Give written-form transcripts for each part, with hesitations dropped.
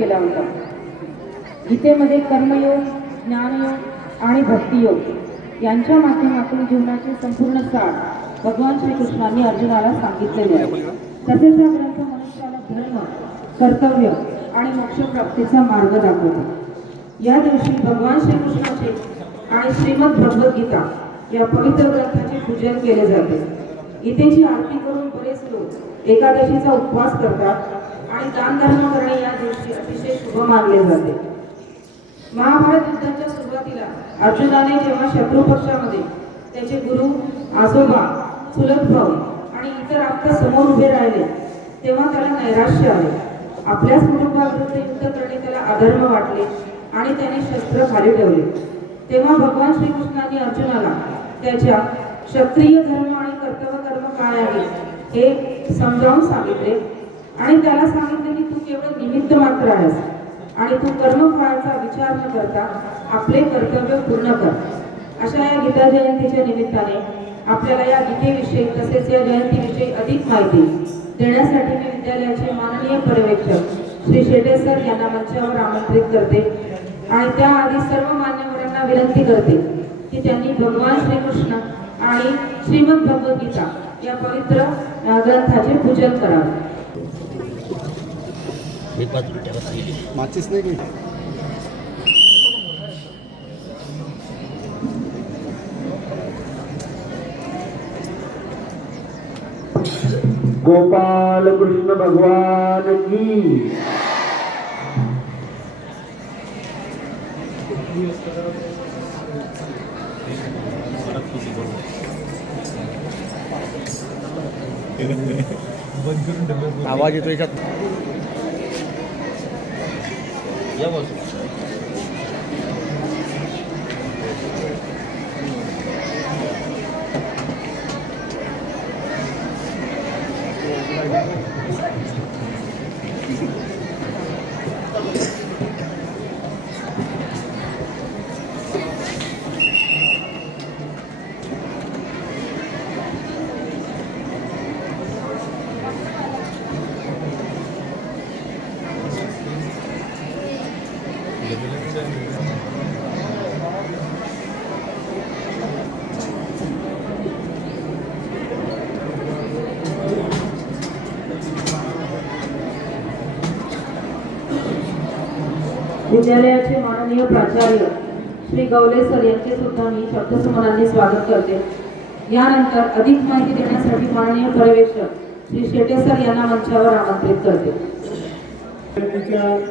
केला होता. गीतेमध्ये कर्मयोग, ज्ञानयोग आणि भक्तियोग यांच्या माध्यमातून जीवनाचे संपूर्ण सार भगवान श्रीकृष्णांनी अर्जुनाला सांगितलेले आहे. तसेच हा ग्रंथ मनुष्याला धर्म, कर्तव्य आणि मोक्षप्राप्तीचा मार्ग दाखवतो. या दिवशी भगवान श्रीकृष्णाचे आणि श्रीमद भगवद्गीता या पवित्र ग्रंथाचे पूजन केले जाते. गीतेची आरती करून बरेच लोक एकादशीचा उपवास करतात आणि दान धर्म करणे या दिवशी अतिशय शुभ मानले जाते. महाभारत युद्धाच्या सुरुवातीला अर्जुनाने जेव्हा शत्रू पक्षामध्ये त्याचे गुरु, आजोबा, चुलत भाऊ आणि इतर आप्त समोर उभे राहिले तेव्हा त्याला नैराश्य आले. आपल्याच कुटुंबाविरुद्ध युद्ध करणे त्याला अधर्म वाटले आणि त्याने शस्त्र खाली ठेवले. तेव्हा भगवान श्रीकृष्णांनी अर्जुनाला त्याच्या क्षत्रिय धर्म आणि कर्तव्य कर्म काय आहे हे समजावून सांगितले आणि त्याला सांगितले की तू केवळ निमित्त मात्र आहेस आणि तू कर्मफळाचा विचार न करता आपले कर्तव्य पूर्ण कर. अशा या गीता जयंतीच्या निमित्ताने आपल्याला या गीतेविषयी तसेच या जयंतीविषयी अधिक माहिती देण्यासाठी मी विद्यालयाचे माननीय पर्यवेक्षक श्री शेटे सर यांना मंचावर आमंत्रित करते आणि त्याआधी सर्व मान्यवरांना विनंती करते की त्यांनी भगवान श्रीकृष्ण आणि श्रीमद भगवद्गीता या पवित्र ग्रंथाचे पूजन करावे. माचीस नाही की गोपाल कृष्ण भगवान की आवाज येतो याच्यात. विद्यालयाचे माननीय प्राचार्य श्री गवले सर यांचे सुद्धा मी शब्दसुमनांनी स्वागत करते. यानंतर अधिक माहिती देण्यासाठी माननीय पर्यवेक्षक श्री शेटे सर यांना मंचावर आमंत्रित करते.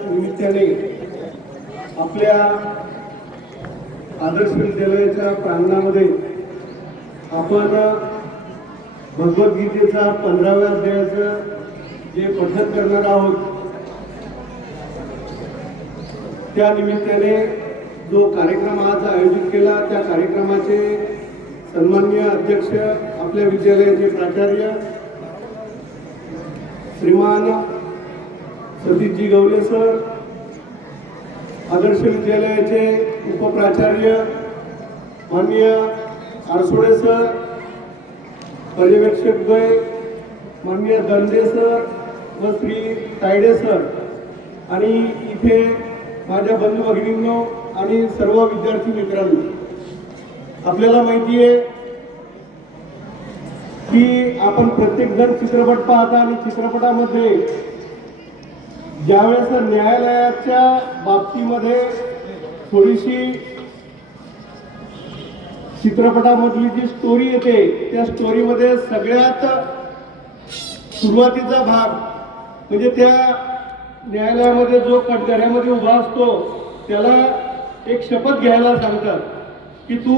निमित्ताने आपल्या आदर्श विद्यालयाच्या प्रांगणामध्ये आपण भगवद्गीतेचा 15व्या अध्यायाचं जे पठण करणार आहोत त्या निमित्ताने जो कार्यक्रम आज आयोजित केला त्या कार्यक्रमाचे सन्माननीय अध्यक्ष आपल्या विद्यालयाचे प्राचार्य श्रीमान सतीशजी गवले सर, आदर्श विद्यालयाचे उपप्राचार्य माननीय आरसोडे सर, पर्यवेक्षक द्वय माननीय दंडे सर व श्री तायडे सर आणि इथे माझ्या बंधू भगिनींनो आणि सर्व विद्यार्थी मित्रांनो, आपल्याला माहिती आहे की आपण प्रत्येक जण चित्रपट पाहता आणि चित्रपटामध्ये ज्यावेळेस न्यायालयाच्या बाबतीमध्ये थोडीशी चित्रपटामधली जी स्टोरी येते त्या स्टोरीमध्ये सगळ्यात सुरुवातीचा भाग म्हणजे त्या न्यायालयामध्ये जो कटघऱ्यामध्ये उभा असतो त्याला एक शपथ घ्यायला सांगतात की तू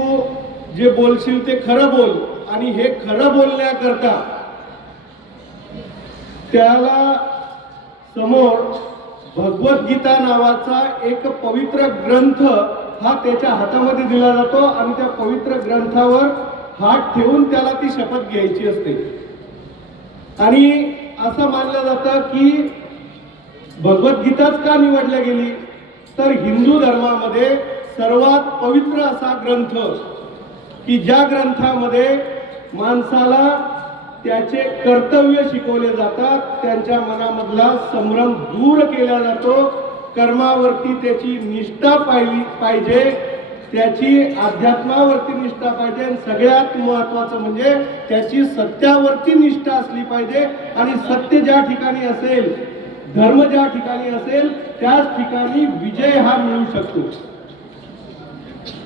जे बोलशील ते खरं बोल आणि हे खरं बोलण्याकरता त्याला समोर भगवद्गीता नावाचा एक पवित्र ग्रंथ हा त्याच्या हातामध्ये दिला जातो आणि त्या पवित्र ग्रंथावर हात ठेवून त्याला ती शपथ घ्यायची असते. आणि असं मानलं जातं की भगवद्गीताच का निवडल्या गेली तर हिंदू धर्मामध्ये सर्वात पवित्र असा ग्रंथ की ज्या ग्रंथामध्ये माणसाला त्याचे कर्तव्य शिकवले जातात, त्यांच्या मनामधला संभ्रम दूर केला जातो कर्मावरती त्याची निष्ठा पाहिजे, त्याची अध्यात्मावरती निष्ठा पाहिजे, आणि सगळ्यात महत्वाचं म्हणजे त्याची सत्यावरती निष्ठा असली पाहिजे. आणि सत्य ज्या ठिकाणी असेल, धर्म ज्या ठिकाणी असेल, त्याच ठिकाणी विजय हा मिळू शकतो.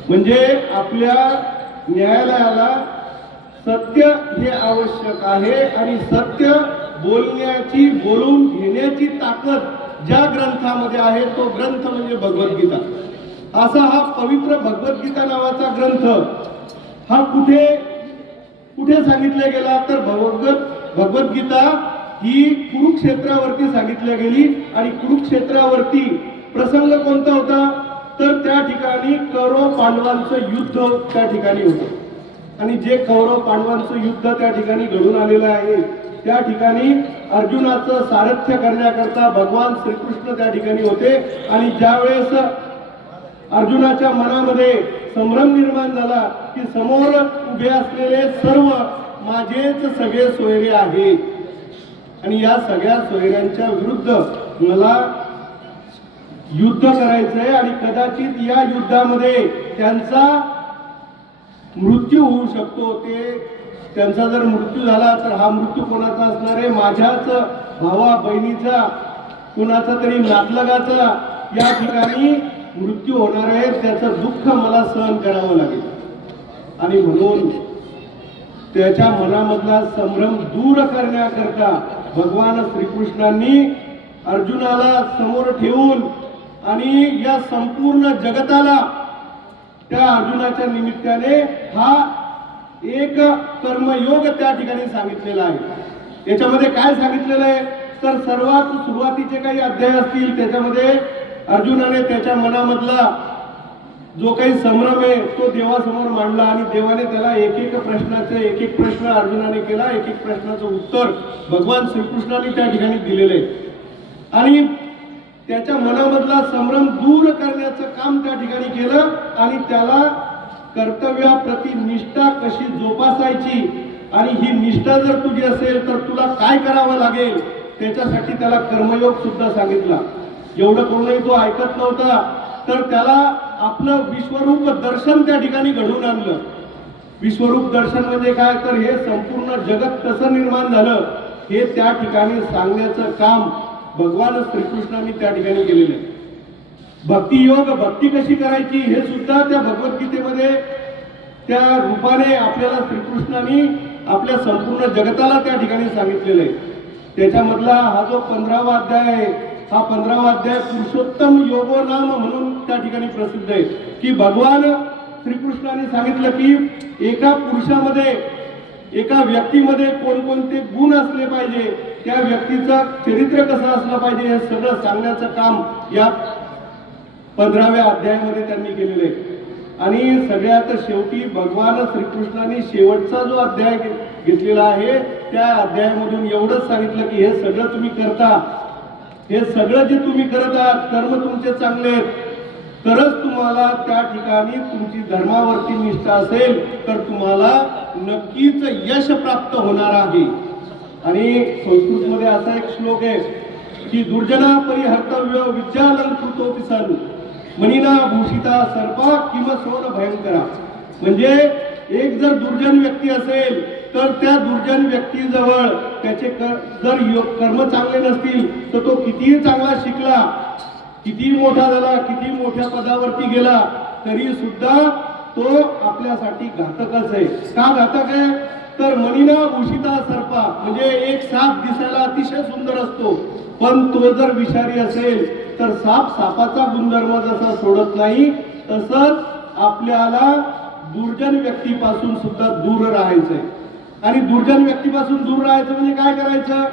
म्हणजे आपल्या न्यायालयाला सत्य हे आवश्यक आहे, आणि सत्य बोलण्याची, बोलून घेण्याची ताकद ज्या ग्रंथामध्ये आहे तो ग्रंथ म्हणजे भगवद्गीता. असा हा पवित्र भगवद्गीता नावाचा ग्रंथ हा कुठे कुठे सांगितला गेला, तर भगवद्गीता ही कुरुक्षेत्रावरती सांगितल्या गेली. आणि कुरुक्षेत्रावरती प्रसंग कोणता होता, तर त्या ठिकाणी कौरव पांडवांचं युद्ध त्या ठिकाणी होतं. आणि जे कौरव पांडवांचं युद्ध त्या ठिकाणी घडून आलेलं आहे, त्या ठिकाणी अर्जुनाचं सारथ्य करण्याकरता भगवान श्रीकृष्ण त्या ठिकाणी होते. आणि ज्यावेळेस अर्जुनाच्या मनामध्ये संभ्रम निर्माण झाला की समोर उभे असलेले सर्व माझेच सगळे सोयरे आहेत, आणि या सगळ्या सोयऱ्यांच्या विरुद्ध मला युद्ध करायचंय, आणि कदाचित या युद्धामध्ये त्यांचा मृत्यू होऊ शकतो. त्यांचा जर मृत्यू झाला तर हा मृत्यू कोणाचा असणार आहे, माझ्याच भावा बहिणीचा, कुणाचा तरी नातलगाचा या ठिकाणी मृत्यू होणार आहे. त्याचं दुःख मला सहन करावं लागेल. आणि म्हणून त्याच्या मनामधला संभ्रम दूर करण्याकरता भगवान श्रीकृष्णांनी अर्जुनाला समोर ठेवून आणि या संपूर्ण जगताला त्या अर्जुनाच्या निमित्ताने हा एक कर्मयोग त्या ठिकाणी सांगितलेला आहे. याच्यामध्ये काय सांगितलेलं आहे, तर सर्वात सुरुवातीचे काही अध्याय असतील त्याच्यामध्ये अर्जुनाने त्याच्या मनामधला जो काही संभ्रम आहे तो देवासमोर मांडला, आणि देवाने त्याला एक एक प्रश्न अर्जुनाने केला, एक प्रश्नाचं उत्तर भगवान श्रीकृष्णाने त्या ठिकाणी दिलेले. आणि त्याच्या मनामधला संभ्रम दूर करण्याचं काम त्या ठिकाणी केलं, आणि त्याला कर्तव्याप्रती निष्ठा कशी जोपासायची, आणि ही निष्ठा जर तुझी असेल तर तुला काय करावं लागेल, त्याच्यासाठी त्याला कर्मयोग सुद्धा सांगितला. एवढं कोणीही तो ऐकत नव्हता, तर त्याला आपलं विश्वरूप दर्शन त्या ठिकाणी घडवून आणलं. विश्वरूप दर्शन म्हणजे काय, तर हे संपूर्ण जगत कसं निर्माण झालं हे त्या ठिकाणी सांगण्याचं काम भगवान श्रीकृष्णांनी त्या ठिकाणी केलेलं आहे. भक्तियोग, भक्ती कशी करायची हे सुद्धा त्या भगवद्गीतेमध्ये त्या रूपाने आपल्याला श्रीकृष्णांनी आपल्या संपूर्ण जगताला त्या ठिकाणी सांगितलेलं आहे. त्याच्यामधला हा जो 15वा अध्याय आहे, हा 15वा अध्याय पुरुषोत्तम योगो नाम म्हणून त्या ठिकाणी प्रसिद्ध आहे. की भगवान श्रीकृष्णाने सांगितलं की एका पुरुषामध्ये, एका व्यक्तीमध्ये कोणकोणते गुण असले पाहिजे, त्या व्यक्तीचं चरित्र कसं असलं पाहिजे, हे सगळं सांगण्याचं काम या 15व्या अध्यायामध्ये त्यांनी केलेलं आहे. आणि सगळ्यात शेवटी भगवान श्रीकृष्णाने शेवटचा जो अध्याय घेतलेला आहे त्या अध्यायामधून एवढंच सांगितलं की हे सगळं तुम्ही करता, हे सगळं जे तुम्ही करत आहात कर्म तुमचे चांगले आहेत, तरच तुम्हाला त्या ठिकाणी तुमची धर्मावरती निष्ठा असेल तर तुम्हाला नक्कीच यश प्राप्त होणार आहे. आणि संस्कृतमध्ये असा एक श्लोक आहे की दुर्जना परिहर्तव्य विद्यालंकृतोपि सन मनीना भूषिता सर्पा किम सोन भयंकरा. म्हणजे एक जर दुर्जन व्यक्ती असेल तर त्या दुर्जन व्यक्तीजवळ त्याचे जर कर्म चांगले नसतील तर तो कितीही चांगला शिकला, कितीही मोठा झाला, किती मोठ्या पदावरती गेला तरी सुद्धा तो आपल्यासाठी घातकच आहे. का घातक आहे, तर मनीना भूषिता सर्पा म्हणजे एक साप दिसायला अतिशय सुंदर असतो, पण तो जर विषारी असेल तर साप सापाचा गुणधर्म जसा सोडत नाही तसंच आपल्याला दुर्जन व्यक्तीपासून सुद्धा दूर राहायचंय. आणि दुर्जन व्यक्तीपासून दूर राहायचं म्हणजे काय करायचं,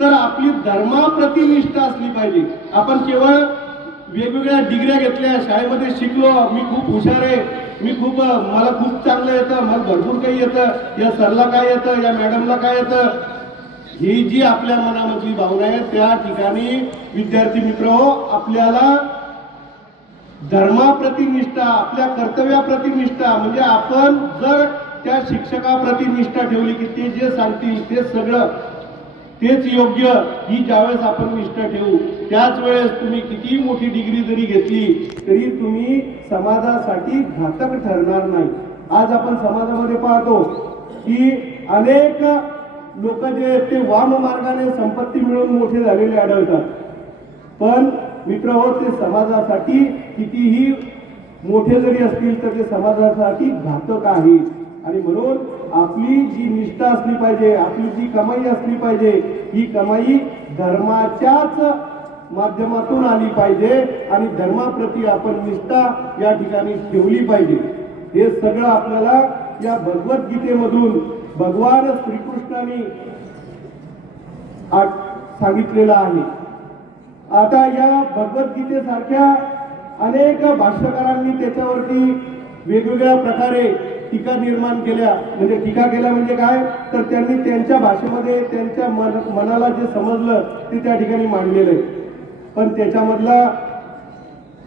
तर आपली धर्माप्रती निष्ठा असली पाहिजे. आपण केवळ वेगवेगळ्या डिग्र्या घेतल्या, शाळेमध्ये शिकलो, मी खूप हुशार आहे, मला खूप चांगलं येतं, मला भरपूर काही येतं, या सरला काय येतं, या मॅडमला काय येतं, ही जी आपल्या मनामधली भावना आहे त्या ठिकाणी विद्यार्थी मित्र हो, आपल्याला धर्माप्रती निष्ठा, आपल्या कर्तव्याप्रती निष्ठा म्हणजे आपण जर त्या शिक्षकाप्रती निष्ठा ठेवली की ते जे सांगतील ते सगळं तेच योग्य ही ज्यावेळेस आपण निष्ठा ठेवू त्याच वेळेस तुम्ही किती मोठी डिग्री जरी घेतली तरी तुम्ही समाजासाठी घातक ठरणार नाही. आज आपण समाजामध्ये पाहतो की अनेक लोक जे आहेत ते वाम मार्गाने संपत्ती मिळवून मोठे झालेले आढळतात. पण मित्र हो, ते समाजासाठी कितीही मोठे जरी असतील तर ते समाजासाठी घातक आहे. आणि म्हणून आपली जी निष्ठा असली पाहिजे, आपली जी कमाई असली पाहिजे, ही कमाई धर्माच्याच माध्यमातून आली पाहिजे आणि धर्माप्रती आपण निष्ठा या ठिकाणी ठेवली पाहिजे. हे सगळं आपल्याला या भगवद्गीतेमधून भगवान श्रीकृष्णांनी सांगितलेलं आहे. आता या भगवद्गीतेसारख्या अनेक भाष्यकारांनी त्याच्यावरती वेगवेगळ्या प्रकारे टीका निर्माण केल्या. म्हणजे टीका केल्या म्हणजे काय, तर त्यांनी त्यांच्या भाषेमध्ये त्यांच्या मनाला जे समजलं ते त्या ठिकाणी मांडलेलं आहे. पण त्याच्यामधला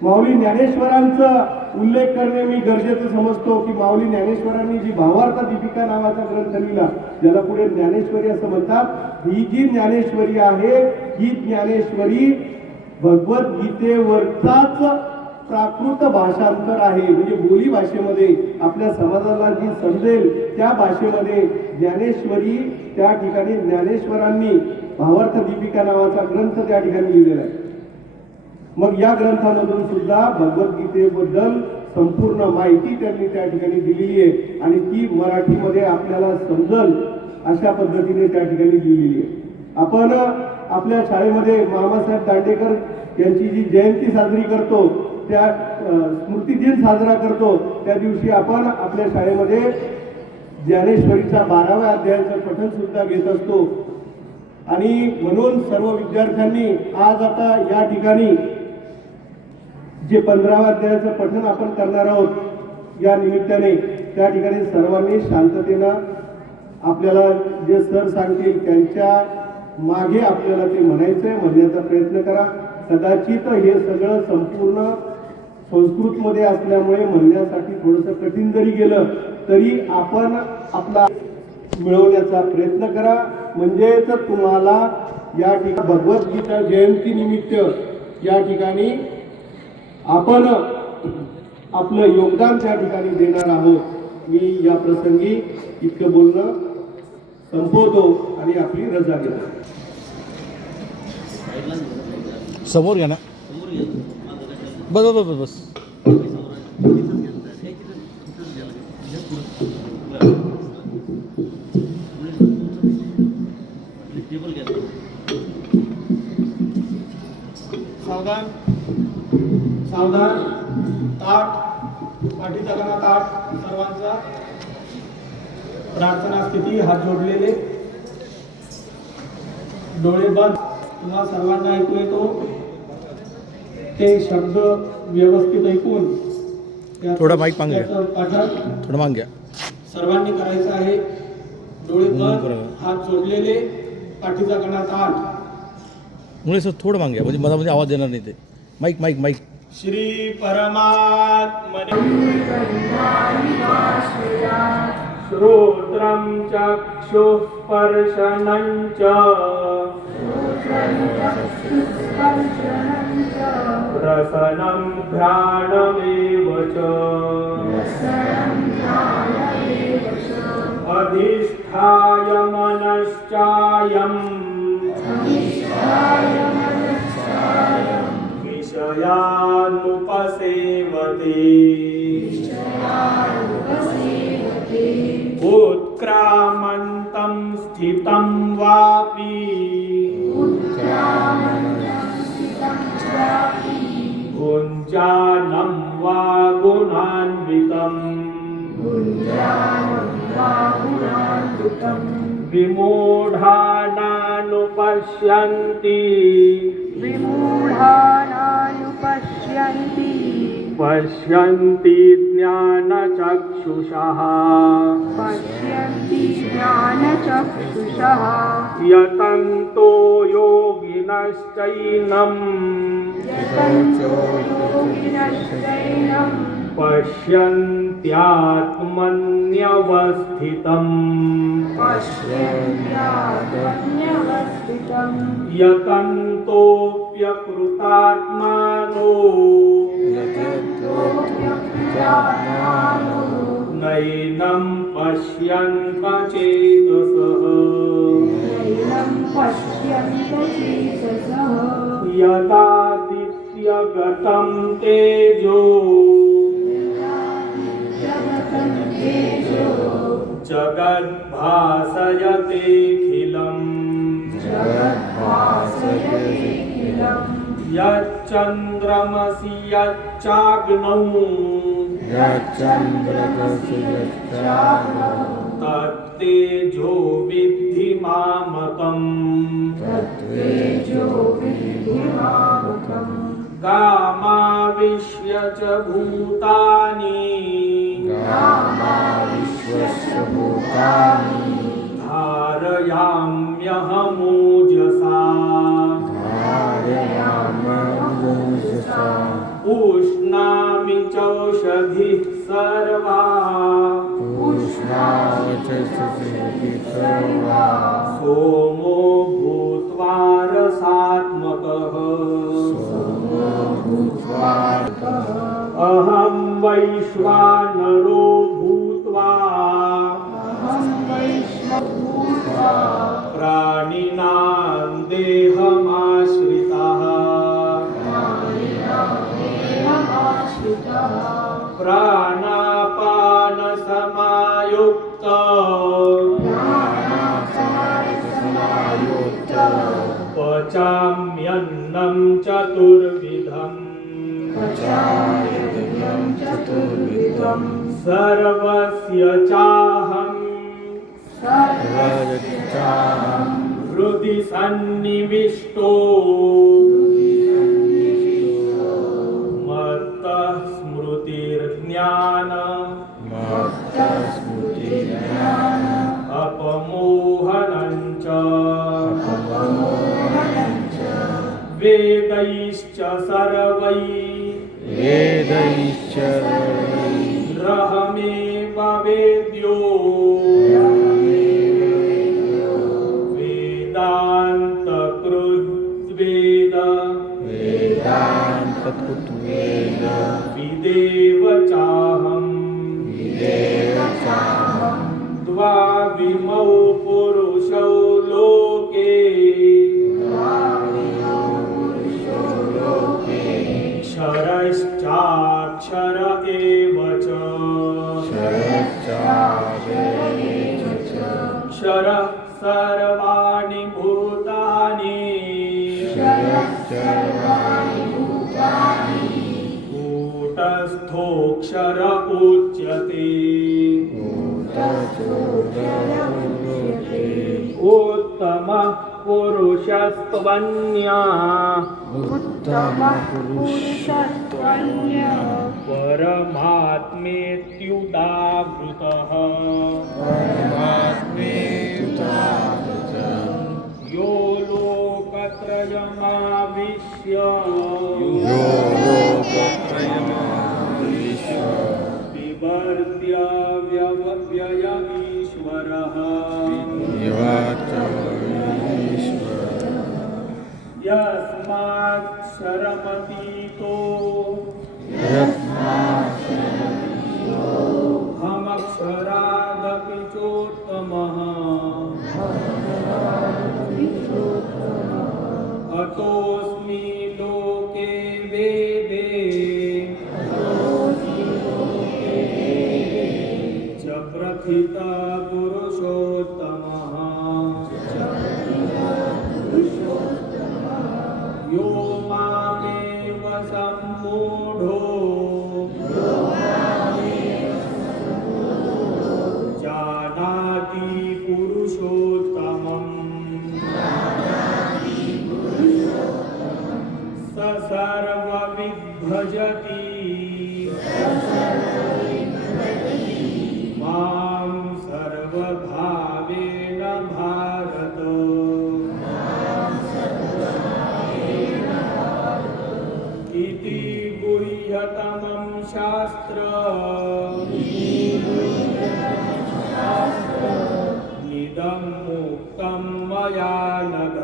माऊली ज्ञानेश्वरांचा उल्लेख करणे मी गरजेचं समजतो की माऊली ज्ञानेश्वरांनी जी भावार्थ दीपिका नावाचा ग्रंथ लिहिला, ज्याला पुढे ज्ञानेश्वरी असं म्हणतात, ही जी ज्ञानेश्वरी आहे ही ज्ञानेश्वरी भगवद्गीतेवरचाच प्राकृत भाषांतर आहे. म्हणजे बोली भाषेमध्ये आपल्या समाजाला जी समजेल त्या भाषेमध्ये ज्ञानेश्वरी त्या ठिकाणी ज्ञानेश्वरांनी भावार्थ दीपिका नावाचा ग्रंथ त्या ठिकाणी लिहिलेला आहे. मग या ग्रंथामधून सुद्धा भगवद्गीतेबद्दल संपूर्ण माहिती त्यांनी त्या ठिकाणी दिलेली आहे आणि ती मराठीमध्ये आपल्याला समजल अशा पद्धतीने त्या ठिकाणी लिहिलेली आहे. आपण आपल्या शाळेमध्ये मामासाहेब दांडेकर यांची जी जयंती साजरी करतो, त्या स्मृती दिन साजरा करतो, त्या दिवशी आपण आपल्या शाळेमध्ये ज्ञानेश्वरीच्या 12व्या अध्यायाचं पठण सुद्धा घेत असतो. आणि म्हणून सर्व विद्यार्थ्यांनी आज आता या ठिकाणी जे 15व्या अध्यायाचं पठण आपण करणार आहोत या निमित्ताने त्या ठिकाणी सर्वांनी शांततेनं आपल्याला जे सर सांगतील त्यांच्या मागे आपल्याला ते म्हणायचंय, म्हणण्याचा प्रयत्न करा. कदाचित हे सगळं संपूर्ण संस्कृतमध्ये असल्यामुळे म्हणण्यासाठी थोडंसं कठीण जरी गेलं तरी आपण आपला मिळवण्याचा प्रयत्न करा. म्हणजेच तुम्हाला या ठिकाणी भगवद्गीता जयंती निमित्त या ठिकाणी आपण आपलं योगदान त्या ठिकाणी देणार आहोत. मी या प्रसंगी इतकं बोलणं संपवतो आणि आपली रजा घेतो. समोर घ्या ना. बस बस बस बस. सावधान सावधान. ताट पाठीचा कणा ताट सर्वांचा. प्रार्थना स्थिती, हात जोडलेले, डोळे बंद. तुम्हा सर्वांना ऐकू येतो ते शब्द व्यवस्थित ऐकून थोडा माईक मागे घ्या. पाठन थोडं मागे घ्या. सर्वांनी करायचं आहे. डोळे बंद, हात जोडलेले, पाठीचा कणा ताट. मुळे सर थोडं मागे घ्या, म्हणजे मधामध्ये आवाज देणार नाही ते. Mic mic mic. श्री परमात्मने श्रोत्रं चक्षुस्पर्शनं च रसनं घ्राणमेव च अधिष्ठाय मनश्चायं विषयानुपसेवते उत्क्रामन्तं स्थितं वापि भुञ्जानं वा गुणान्वितं विमूढानानुपश्यन्ति पश्यन्ति ज्ञानचक्षुषः यतन्तो योगिनश्चैनं पश्यन्त्यात्मन्यवस्थितम् यतन्तोऽप्यकृतात्मानो नैनं पश्यन्त चेतसः यदादित्यगतं तेजो जगद्भासयतेऽखिलम् यच्चन्द्रमसि यच्चाग्नौ तत्तेजो विद्धि मामकम् गामाविश्य च भूतानि धारयाम्यहमोजसा उष्णामि चौषधिः सर्वा सोमो भूत्वा रसात्मकः अहं वैश्वानरो भूत्वा प्राणिनां देहमाश्रितः प्राणापानसमायुक्त पचाम्यन्नं चतुर्विधम् सर्वस्य चाहं हृदि सन्निविष्टो मत्तः स्मृतिर्ज्ञान अपमोहनञ्च वेदैश्च सर्वैरहमेव वेद्यो वेदान्तकृद्वेद विदेव चाहम् द्वाविमौ पुरुषौ लोके क्षरश्चाक्षर एव च क्षरः सर्वाणि भूतानि कूटस्थोऽक्षर उच्यते उत्तमः पुरुषस्त्वन्या परमात्मेत्युदावृतः यो लोकत्रयमाविश्य बिभर्त्य व्यय ईश्वरः यस्मात् शरमतीतो हमक्षरादपि चोत्तमः अतोऽस्मि लोके वेदे च प्रथितः पुरुषोत्तमः यो मामेव सम्मूढो जानाति पुरुषोत्तमम् स सर्वविद्भजति मां सर्वभावेन भारत इति गुह्यतमं गुह्यतमं शास्त्र निदं मुक्तं मया नघ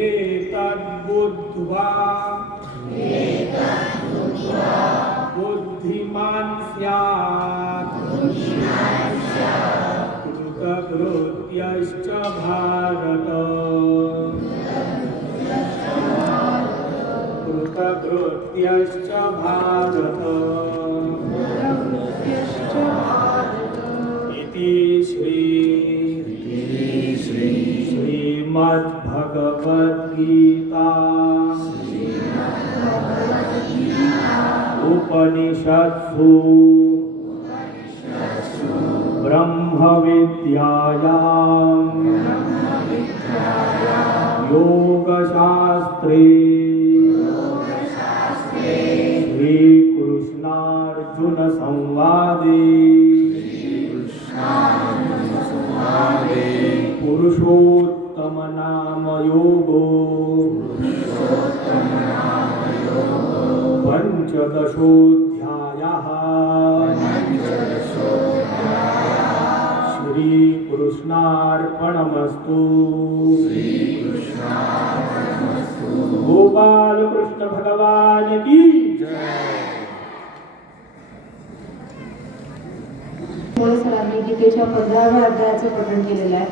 एतद्बुद्ध्वा बुद्धिमान् स्यात् कृतकृत्यश्च भारत कृतकृत्यश्च भारत इति श्रीमद्भगवद्गीता उपनिषत्सु ब्रह्मविद्यायां योगशास्त्रे श्रीकृष्णार्जुनसंवादे पुरुषोत्तम नाम योगो पंचदशोऽध्यायः श्रीकृष्णार्पणमस्तु गोपाल कृष्ण भगवान की मोरे सरांनी गीतेच्या 15व्या अध्यायाचं पठण केलेलं आहे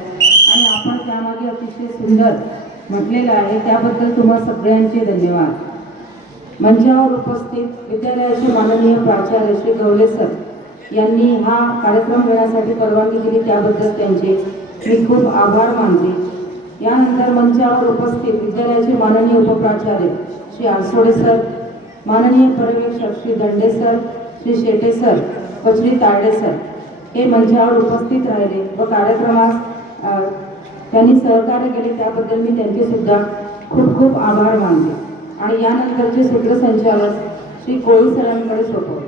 आणि आपण त्यामागे अतिशय सुंदर म्हटलेलं आहे, त्याबद्दल तुम्हा सगळ्यांचे धन्यवाद. मंचावर उपस्थित विद्यालयाचे माननीय प्राचार्य श्री गवळे सर यांनी हा कार्यक्रम घेण्यासाठी परवानगी दिली, त्याबद्दल त्यांचे मी खूप आभार मानते. यानंतर मंचावर उपस्थित विद्यालयाचे माननीय उपप्राचार्य श्री आरसोडे सर, माननीय पर्यवेक्षक श्री दंडे सर, श्री शेटे सर व श्री तारडे सर हे मंचावर उपस्थित राहिले व कार्यक्रमास त्यांनी सहकार्य केले, त्याबद्दल मी त्यांचे सुद्धा खूप खूप आभार मानते. आणि यानंतरचे सूत्रसंचालक श्री कोळी सरांकडे सोपवते.